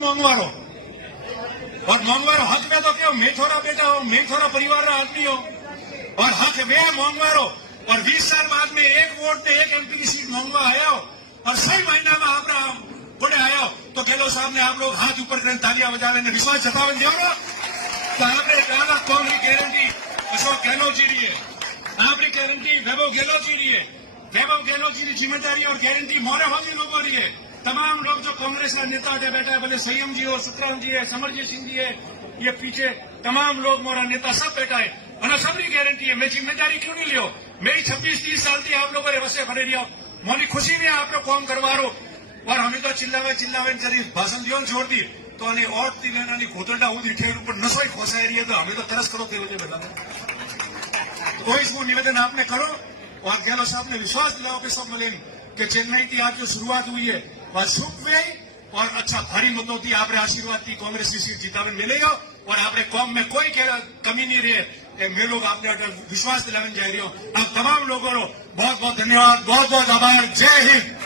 मोंगवारो और मोंगवारो हक में तो क्यों मैं थोड़ा बेटा हूं, मैं थोड़ा परिवार का आदमी हूं और हक वे मोंगवारो और 20 साल बाद में एक वोट ने एक एमपी की सीट मोंगवा आया हो और सही महीना में आप बड़े आया हो तो गहलोत साहब ने आप लोग हाथ ऊपर कर तालियां बजावे ने विश्वास जतावे दो तो आपने कहा कौन की गारंटी अशोक गहलोत जी रही है, आपकी गारंटी वैभव गहलोत जी रही है, वैभव गहलोत जी की जिम्मेदारी और गारंटी मोरे होगी लोगों की है। तमाम लोग जो कांग्रेस का नेता बैठा है, भले संयम जी हो, सुखराम जी है, समरजीत सिंह जी है, ये पीछे तमाम लोग मोरा नेता सब बैठा है और सबकी गारंटी है। मैं जिम्मेदारी क्यों नहीं लियो, मेरी 26-30 साल थी आप लोगों ने वसे भरे दिया, मोनी खुशी में आप लोग काम करवा रो और हमें तो चिल्लावे जरी भाषण दियो छोड़ दी तो और लेना घोतरडा हुई ठेर ऊपर नसोई खोसाई रही है तो हमें तो तरस करो के वजह बता तो इसको निवेदन आपने करो और गहलोत साहब ने विश्वास दिलाओ कि सब मिले कि चेन्नई की आज जो शुरुआत हुई है वह शुभ हुई और अच्छा भारी मतों की आपने आशीर्वाद की कांग्रेस की सीट जितावे मिलेगा और आपने कौम में कोई कमी नहीं रही। मैं लोग आपने विश्वास दिलाने जा रही हो। आप तमाम लोगों को बहुत बहुत धन्यवाद, बहुत बहुत आभार। जय हिंद।